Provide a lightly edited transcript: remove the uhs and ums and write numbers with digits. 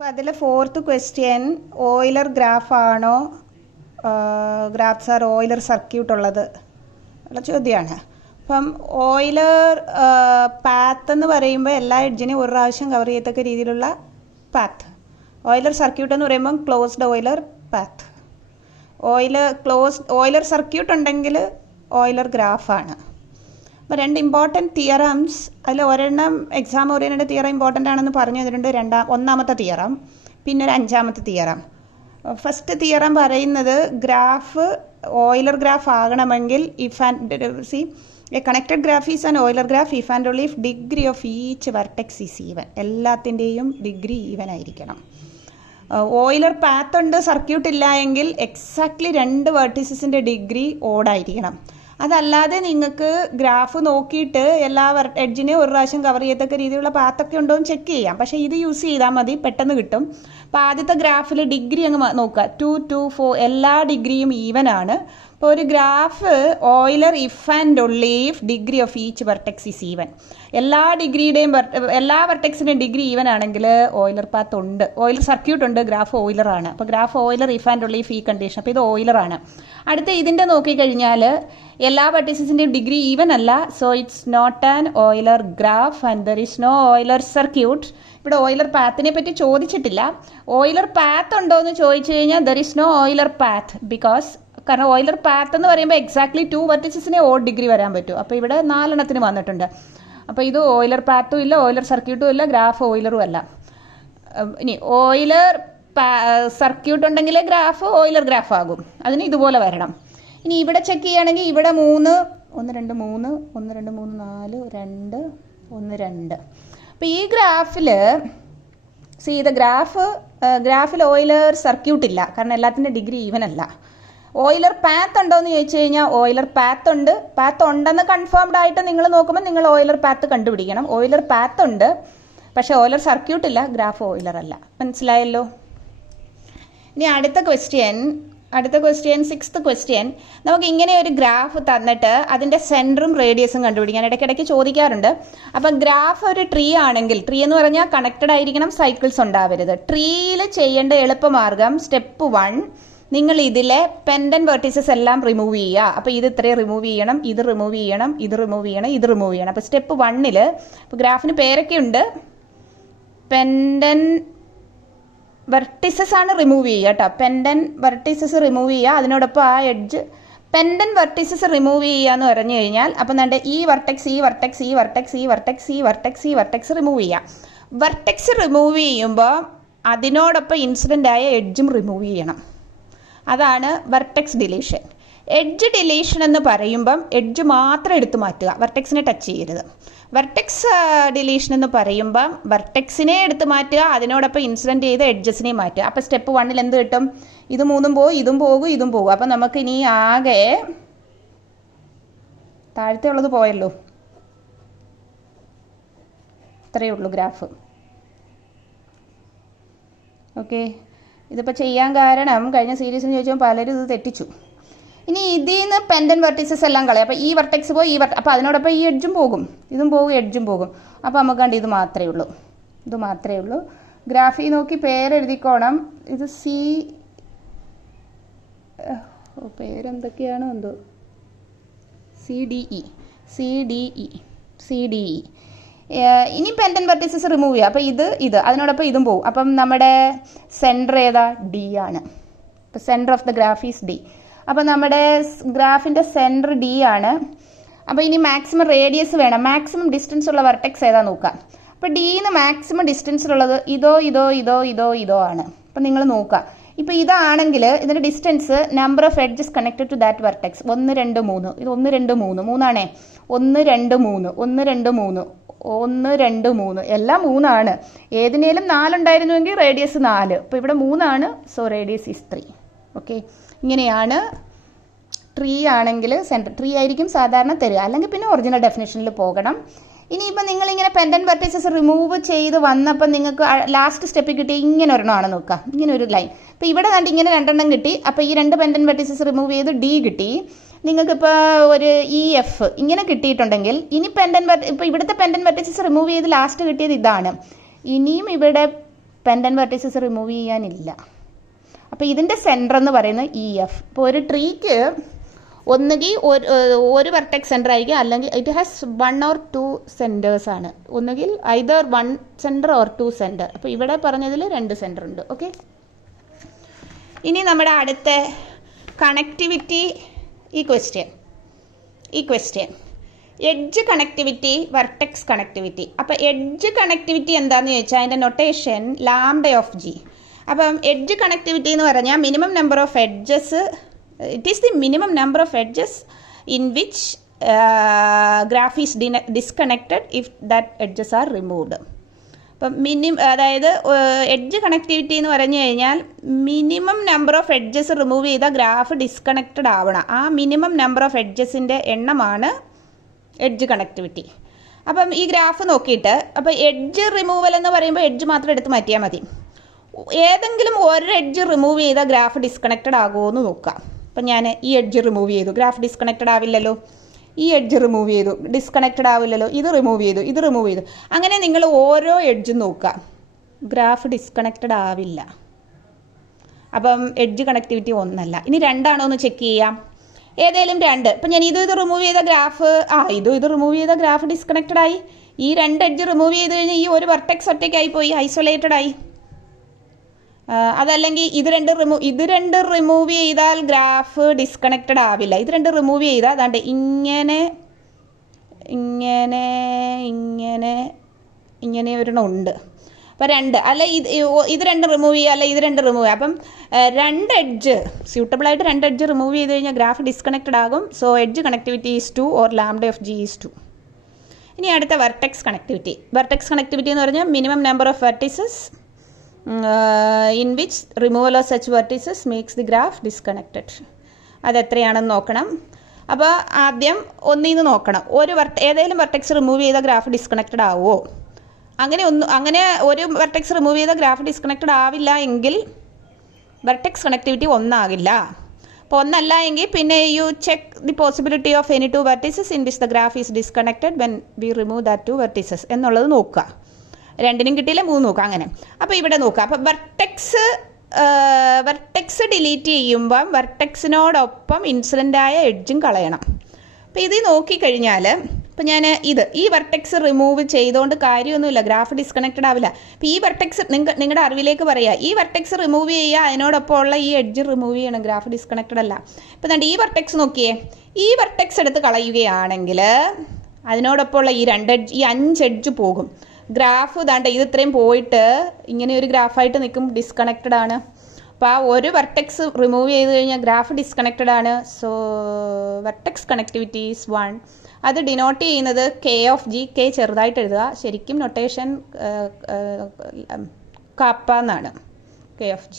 അപ്പോൾ അതിൽ fourth question Euler ഗ്രാഫാണോ ഗ്രാഫ്സ് ആർ ഓയിലർ സർക്യൂട്ട് ഉള്ളത് ഉള്ള ചോദ്യമാണ്. അപ്പം ഓയിലർ പാത്ത് എന്ന് പറയുമ്പോൾ എല്ലാ എഡ്ജിനെയും ഒരു പ്രാവശ്യം കവർ ചെയ്യത്തക്ക രീതിയിലുള്ള പാത്ത്. ഓയിലർ സർക്യൂട്ട് എന്ന് പറയുമ്പം closed Euler path. Euler circuit ഉണ്ടെങ്കിൽ ഓയിലർ ഗ്രാഫാണ്. അപ്പോൾ രണ്ട് ഇമ്പോർട്ടൻറ്റ് തിയറംസ്, അതിൽ ഒരെണ്ണം എക്സാം ഓറിയൻറ്റഡ് തിയറം ഇമ്പോർട്ടൻ്റ് ആണെന്ന് പറഞ്ഞു തന്നിട്ടുണ്ട്. ഒന്നാമത്തെ തിയറം, പിന്നെ ഒരു അഞ്ചാമത്തെ തിയറം. ഫസ്റ്റ് തിയറം പറയുന്നത് ഗ്രാഫ് ഓയിലർ ഗ്രാഫ് ആകണമെങ്കിൽ A connected graph is an Euler graph if and only if degree of each vertex is even. എല്ലാത്തിൻ്റെയും ഡിഗ്രി ഈവൻ ആയിരിക്കണം. ഓയിലർ പാത്ത് ഉണ്ട്, സർക്യൂട്ട് ഇല്ല എങ്കിൽ എക്സാക്ട്ലി രണ്ട് വെർട്ടീസസിൻ്റെ ഡിഗ്രി ഓടായിരിക്കണം. അതല്ലാതെ നിങ്ങൾക്ക് ഗ്രാഫ് നോക്കിയിട്ട് എല്ലാ എഡ്ജിനെയും ഒരു പ്രാവശ്യം കവർ ചെയ്യത്തക്ക രീതിയിലുള്ള പാത്തൊക്കെ ഉണ്ടോ എന്ന് ചെക്ക് ചെയ്യാം. പക്ഷേ ഇത് യൂസ് ചെയ്താൽ മതി, പെട്ടെന്ന് കിട്ടും. അപ്പോൾ ആദ്യത്തെ ഗ്രാഫിൽ ഡിഗ്രി അങ്ങ് നോക്കുക, 2, 2, 4 എല്ലാ ഡിഗ്രിയും ഈവൻ ആണ്. ഇപ്പോൾ ഒരു graph Euler if and only if degree of each vertex is even. എല്ലാ വെർട്ടെക്സിൻ്റെയും ഡിഗ്രി ഈവൻ ആണെങ്കിൽ ഓയിലർ പാത്ത് ഉണ്ട്, ഓയിലർ സർക്യൂട്ട് ഉണ്ട്, ഗ്രാഫ് ഓയിലറാണ്. അപ്പോൾ graph Euler if and only if ഈ കണ്ടീഷൻ. അപ്പോൾ ഇത് ഓയിലറാണ്. അടുത്ത ഇതിൻ്റെ നോക്കിക്കഴിഞ്ഞാൽ എല്ലാ വെർട്ടീസസിൻ്റെയും ഡിഗ്രി ഈവൻ അല്ല. So it's not an Euler graph and there is no Euler circuit. ഇവിടെ ഓയിലർ പാത്തിനെ പറ്റി ചോദിച്ചിട്ടില്ല. ഓയിലർ പാത്ത് ഉണ്ടോ എന്ന് ചോദിച്ചു കഴിഞ്ഞാൽ there is no Euler path കാരണം ഓയിലർ പാത്ത് എന്ന് പറയുമ്പോൾ എക്സാക്ട്ലി 2 വെർട്ടിസസിനെ ഓഡ് ഡിഗ്രി വരാൻ പറ്റും. അപ്പോൾ ഇവിടെ 4 എണ്ണത്തിന് വന്നിട്ടുണ്ട്. അപ്പോൾ ഇത് ഓയിലർ പാത്തും ഇല്ല, ഓയിലർ സർക്യൂട്ടും ഇല്ല, ഗ്രാഫ് ഓയിലറും അല്ല. ഇനി ഓയിലർ സർക്യൂട്ട് ഉണ്ടെങ്കിൽ ഗ്രാഫ് ഓയിലർ ഗ്രാഫ് ആകും. അതിന് ഇതുപോലെ വരണം. ഇനി ഇവിടെ ചെക്ക് ചെയ്യുകയാണെങ്കിൽ ഇവിടെ 3, 1, 2, 3, 1, 2, 3, 4, 2, 1, 2. അപ്പോൾ ഈ ഗ്രാഫിൽ ഗ്രാഫിൽ ഓയിലർ സർക്യൂട്ട് ഇല്ല, കാരണം എല്ലാത്തിൻ്റെ ഡിഗ്രി ഈവൻ അല്ല. ഓയിലർ പാത്ത് ഉണ്ടോ എന്ന് ചോദിച്ചു കഴിഞ്ഞാൽ ഓയിലർ പാത്ത് ഉണ്ട്. പാത്ത് ഉണ്ടെന്ന് കൺഫേംഡ് ആയിട്ട് നിങ്ങൾ നോക്കുമ്പോൾ നിങ്ങൾ ഓയിലർ പാത്ത് കണ്ടുപിടിക്കണം. ഓയിലർ പാത്ത് ഉണ്ട്, പക്ഷേ ഓയിലർ സർക്യൂട്ട് ഇല്ല, ഗ്രാഫ് ഓയിലർ അല്ല. മനസ്സിലായല്ലോ? ഇനി അടുത്ത ക്വസ്റ്റ്യൻ 6th ക്വസ്റ്റ്യൻ. നമുക്ക് ഇങ്ങനെ ഒരു ഗ്രാഫ് തന്നിട്ട് അതിൻ്റെ സെൻറ്ററും റേഡിയസും കണ്ടുപിടിക്കാൻ ഇടയ്ക്കിടയ്ക്ക് ചോദിക്കാറുണ്ട്. അപ്പം ഗ്രാഫ് ഒരു ട്രീ ആണെങ്കിൽ, ട്രീ എന്ന് പറഞ്ഞാൽ കണക്റ്റഡ് ആയിരിക്കണം, സൈക്കിൾസ് ഉണ്ടാവരുത്. ട്രീയിൽ ചെയ്യേണ്ട എളുപ്പമാർഗം സ്റ്റെപ്പ് 1, നിങ്ങൾ ഇതിലെ പെൻഡൻ വെർട്ടീസസ് എല്ലാം റിമൂവ് ചെയ്യുക. അപ്പോൾ ഇത് ഇത്രയും റിമൂവ് ചെയ്യണം, ഇത് റിമൂവ് ചെയ്യണം, ഇത് റിമൂവ് ചെയ്യണം, ഇത് റിമൂവ് ചെയ്യണം. അപ്പോൾ സ്റ്റെപ്പ് 1 ഇപ്പോൾ ഗ്രാഫിന് പേരൊക്കെ ഉണ്ട്, പെൻഡൻ വെർട്ടിസസ് ആണ് റിമൂവ് ചെയ്യുക കേട്ടോ. പെൻഡൻ വെർട്ടിസസ് റിമൂവ് ചെയ്യുക. അതിനോടൊപ്പം ആ എഡ്ജ് പെൻഡൻ വെർട്ടിസസ് റിമൂവ് ചെയ്യുക എന്ന് പറഞ്ഞു കഴിഞ്ഞാൽ അപ്പം നമ്മുടെ ഈ വെർട്ടെക്സ് റിമൂവ് ചെയ്യുക. വെർട്ടെക്സ് റിമൂവ് ചെയ്യുമ്പോൾ അതിനോടൊപ്പം ഇൻസിഡൻ്റ് ആയ എഡ്ജും റിമൂവ് ചെയ്യണം. അതാണ് വെർട്ടെക്സ് ഡിലീഷൻ. എഡ്ജ് ഡിലീഷൻ എന്ന് പറയുമ്പം എഡ്ജ് മാത്രം എടുത്തു മാറ്റുക, വെർട്ടെക്സിനെ ടച്ച് ചെയ്യരുത്. വെർട്ടെക്സ് ഡിലീഷൻ എന്ന് പറയുമ്പം വെർട്ടെക്സിനെ എടുത്ത് മാറ്റുക, അതിനോടൊപ്പം ഇൻസിഡൻറ്റ് ചെയ്ത് എഡ്ജസിനെ മാറ്റുക. അപ്പോൾ സ്റ്റെപ്പ് 1 എന്ത് കിട്ടും? ഇത് 3 പോകും, ഇതും പോകും. അപ്പം നമുക്ക് ഇനി ആകെ താഴത്തെ ഉള്ളത് പോയല്ലോ, ഇത്രയേ ഉള്ളൂ ഗ്രാഫ്. ഓക്കെ, ഇതിപ്പോൾ ചെയ്യാൻ കാരണം കഴിഞ്ഞ സീരീസിന് ചോദിച്ചപ്പോൾ പലരും ഇത് തെറ്റിച്ചു. ഇനി ഇതിൽ നിന്ന് പെൻഡൻ വെർട്ടീസസ് എല്ലാം കളയും. അപ്പോൾ ഈ വെർട്ടെക്സ് പോയി, അപ്പോൾ അതിനോടൊപ്പം ഈ എഡ്ജും പോകും, ഇതും പോകും, എഡ്ജും പോകും. അപ്പോൾ നമുക്ക് കണ്ട് ഇത് മാത്രമേ ഉള്ളൂ. ഗ്രാഫിൽ നോക്കി പേരെഴുതിക്കോണം. ഇത് പേരെന്തൊക്കെയാണോ എന്തോ, CDE. ഇനി പെൻഡൻ വെർട്ടീസസ് റിമൂവ് ചെയ്യുക. അപ്പോൾ ഇത് അതിനോടൊപ്പം ഇതും പോകും. അപ്പം നമ്മുടെ സെൻറ്റർ ഏതാ? D ആണ്. അപ്പോൾ centre of the graph is D. അപ്പോൾ നമ്മുടെ ഗ്രാഫിൻ്റെ സെൻറ്റർ D ആണ്. അപ്പോൾ ഇനി മാക്സിമം റേഡിയസ് വേണം, മാക്സിമം ഡിസ്റ്റൻസ് ഉള്ള വെർട്ടെക്സ് ഏതാ നോക്കാം. അപ്പോൾ Dന്ന് മാക്സിമം ഡിസ്റ്റൻസിലുള്ളത് ഇതോ ആണ്. അപ്പോൾ നിങ്ങൾ നോക്കുക. ഇപ്പോൾ ഇതാണെങ്കിൽ ഇതിൻ്റെ distance number of edges connected to that vertex 1, 2, 3. ഇത് 1, 2, 3 മൂന്നാണേ. 1, 2, 3 എല്ലാം 3 ആണ്. ഏതിനേലും 4 ഉണ്ടായിരുന്നുവെങ്കിൽ റേഡിയസ് 4. അപ്പോൾ ഇവിടെ 3 ആണ്, സോ റേഡിയസ് ഈസ് 3. ഓക്കെ, ഇങ്ങനെയാണ്. ട്രീ ആണെങ്കിൽ സെൻറ്റർ ട്രീ ആയിരിക്കും സാധാരണ തരിക, അല്ലെങ്കിൽ പിന്നെ ഒറിജിനൽ ഡെഫിനേഷനിൽ പോകണം. ഇനിയിപ്പോൾ നിങ്ങളിങ്ങനെ പെൻഡൻ വെർട്ടീസസ് റിമൂവ് ചെയ്ത് വന്നപ്പോൾ നിങ്ങൾക്ക് ലാസ്റ്റ് സ്റ്റെപ്പിൽ കിട്ടിയ ഇങ്ങനെ ഒരെണ്ണമാണ് നോക്കുക, ഇങ്ങനെ ഒരു ലൈൻ. അപ്പോൾ ഇവിടെ കണ്ട് ഇങ്ങനെ 2 എണ്ണം കിട്ടി. അപ്പോൾ ഈ 2 പെൻഡൻ വെർട്ടീസസ് റിമൂവ് ചെയ്ത് D കിട്ടി. നിങ്ങൾക്കിപ്പോൾ ഒരു EF ഇങ്ങനെ കിട്ടിയിട്ടുണ്ടെങ്കിൽ ഇനി ഇപ്പോൾ ഇവിടുത്തെ പെൻഡൻ വെർട്ടീസസ് റിമൂവ് ചെയ്ത് ലാസ്റ്റ് കിട്ടിയത് ഇതാണ്. ഇനിയും ഇവിടെ പെൻഡൻ വെർട്ടിസസ് റിമൂവ് ചെയ്യാനില്ല. അപ്പോൾ ഇതിൻ്റെ സെൻറ്റർ എന്ന് പറയുന്നത് EF. ഇപ്പോൾ ഒരു ട്രീക്ക് ഒന്നുകിൽ ഒരു വെർട്ടെക്സ് സെൻറ്റർ ആയിരിക്കും, അല്ലെങ്കിൽ ഇറ്റ് ഹാസ് 1 or 2 സെൻറ്റേഴ്സ് ആണ്. ഒന്നുകിൽ ഐദർ 1 സെൻറ്റർ ഓർ 2 സെൻറ്റർ. അപ്പോൾ ഇവിടെ പറഞ്ഞതിൽ 2 സെൻറ്റർ ഉണ്ട്. ഓക്കെ, ഇനി നമ്മുടെ അടുത്ത കണക്ടിവിറ്റി ഈ question edge connectivity, vertex connectivity. അപ്പോൾ എഡ്ജ് കണക്ടിവിറ്റി എന്താണെന്ന് ചോദിച്ചാൽ അതിൻ്റെ നൊട്ടേഷൻ λ(g). അപ്പം എഡ്ജ് കണക്ടിവിറ്റി എന്ന് പറഞ്ഞാൽ minimum number of edges, it is the minimum number of edges in which graph is disconnected if that edges are removed. അപ്പം അതായത് edge connectivity എന്ന് പറഞ്ഞു കഴിഞ്ഞാൽ minimum number of edges remove ചെയ്താൽ graph disconnected ആവണം. ആ മിനിമം നമ്പർ ഓഫ് എഡ്ജസിൻ്റെ എണ്ണമാണ് edge connectivity. അപ്പം ഈ ഗ്രാഫ് നോക്കിയിട്ട്, അപ്പോൾ എഡ്ജ് റിമൂവൽ എന്ന് പറയുമ്പോൾ എഡ്ജ് മാത്രം എടുത്ത് മാറ്റിയാൽ മതി. ഏതെങ്കിലും ഒരു എഡ്ജ് റിമൂവ് ചെയ്താൽ ഗ്രാഫ് ഡിസ്കണക്റ്റഡ് ആകുമോ എന്ന് നോക്കാം. അപ്പം ഞാൻ ഈ എഡ്ജ് റിമൂവ് ചെയ്തു, ഗ്രാഫ് ഡിസ്കണക്റ്റഡ് ആവില്ലല്ലോ. ഈ എഡ്ജ് റിമൂവ് ചെയ്തു, ഡിസ്കണക്റ്റഡ് ആവില്ലല്ലോ. ഇത് റിമൂവ് ചെയ്തു. അങ്ങനെ നിങ്ങൾ ഓരോ എഡ്ജും നോക്കുക, ഗ്രാഫ് ഡിസ്കണക്റ്റഡ് ആവില്ല. അപ്പം എഡ്ജ് കണക്ടിവിറ്റി 1 അല്ല. ഇനി 2 ആണോ എന്ന് ചെക്ക് ചെയ്യാം. ഏതെങ്കിലും 2, ഇപ്പം ഞാൻ ഇത് റിമൂവ് ചെയ്ത ഗ്രാഫ്, ഇത് റിമൂവ് ചെയ്ത ഗ്രാഫ് ഡിസ്കണക്റ്റഡ് ആയി. ഈ 2 എഡ്ജ് റിമൂവ് ചെയ്ത് കഴിഞ്ഞാൽ ഈ ഒരു വെർട്ടെക്സ് ഒറ്റയ്ക്കായി പോയി, ഐസൊലേറ്റഡ് ആയി. അതല്ലെങ്കിൽ ഇത് രണ്ട് റിമൂവ് ചെയ്താൽ ഗ്രാഫ് ഡിസ്കണക്റ്റഡ് ആവില്ല. ഇത് 2 റിമൂവ് ചെയ്താൽ അതാണ്ട് ഇങ്ങനെ ഒരെണ്ണം ഉണ്ട്. അപ്പോൾ 2 അല്ല ഇത് 2 റിമൂവ് ചെയ്യുക, അല്ല ഇത് 2 റിമൂവ് ചെയ്യുക. അപ്പം 2 എഡ്ജ് സ്യൂട്ടബിളായിട്ട് 2 എഡ്ജ് റിമൂവ് ചെയ്ത് കഴിഞ്ഞാൽ ഗ്രാഫ് ഡിസ്കണക്റ്റഡ് ആകും. So edge connectivity is 2 or λ(g) is 2. ഇനി അടുത്ത വെർട്ടെക്സ് കണക്ടിവിറ്റി. വെർട്ടെക്സ് കണക്ടിവിറ്റി എന്ന് പറഞ്ഞാൽ minimum number of vertices in which removal of such vertices makes the graph disconnected. അതെത്രയാണെന്ന് നോക്കണം. അപ്പോൾ ആദ്യം ഒന്നിന്ന് നോക്കണം, ഏതെങ്കിലും വെർട്ടെക്സ് റിമൂവ് ചെയ്ത ഗ്രാഫ് ഡിസ്കണക്റ്റഡ് ആവുമോ. അങ്ങനെ ഒരു വെർട്ടെക്സ് റിമൂവ് ചെയ്ത ഗ്രാഫ് ഡിസ്കണക്റ്റഡ് ആവില്ല എങ്കിൽ വെർട്ടെക്സ് കണക്ടിവിറ്റി 1 ആകില്ല. അപ്പോൾ 1 അല്ല എങ്കിൽ പിന്നെ U check the possibility of any 2 vertices in which the graph is disconnected when we remove that 2 vertices എന്നുള്ളത് നോക്കുക. 2നും കിട്ടിയില്ല, 3 നോക്കാം അങ്ങനെ. അപ്പോൾ ഇവിടെ നോക്കാം. അപ്പോൾ വെർട്ടെക്സ് ഡിലീറ്റ് ചെയ്യുമ്പം വെർട്ടെക്സിനോടൊപ്പം ഇൻസിഡൻ്റായ എഡ്ജും കളയണം. അപ്പോൾ ഇത് നോക്കിക്കഴിഞ്ഞാൽ, ഇപ്പോൾ ഞാൻ ഈ വെർട്ടെക്സ് റിമൂവ് ചെയ്തുകൊണ്ട് കാര്യമൊന്നുമില്ല, ഗ്രാഫ് ഡിസ്കണക്റ്റഡ് ആവില്ല. അപ്പോൾ ഈ വെർട്ടെക്സ് നിങ്ങളുടെ അറിവിലേക്ക് പറയുക, ഈ വെർട്ടെക്സ് റിമൂവ് ചെയ്യുക, അതിനോടൊപ്പം ഉള്ള ഈ എഡ്ജ് റിമൂവ് ചെയ്യണം, ഗ്രാഫ് ഡിസ്കണക്റ്റഡ് അല്ല. ഇപ്പോൾ ഈ വെർട്ടെക്സ് നോക്കിയേ, ഈ വെർട്ടെക്സ് എടുത്ത് കളയുകയാണെങ്കിൽ അതിനോടൊപ്പമുള്ള ഈ 5 എഡ്ജ് പോകും. ഗ്രാഫ് ഇത് ഇത്രയും പോയിട്ട് ഇങ്ങനെ ഒരു ഗ്രാഫായിട്ട് നിൽക്കും, ഡിസ്കണക്റ്റഡ് ആണ്. അപ്പോൾ ആ ഒരു വെർട്ടെക്സ് റിമൂവ് ചെയ്ത് കഴിഞ്ഞാൽ ഗ്രാഫ് ഡിസ്കണക്റ്റഡ് ആണ്. So vertex connectivity is 1. അത് ഡിനോട്ട് ചെയ്യുന്നത് K(g), K ചെറുതായിട്ട് എഴുതുക, ശരിക്കും നൊട്ടേഷൻ കാപ്പ എന്നാണ്, K(g).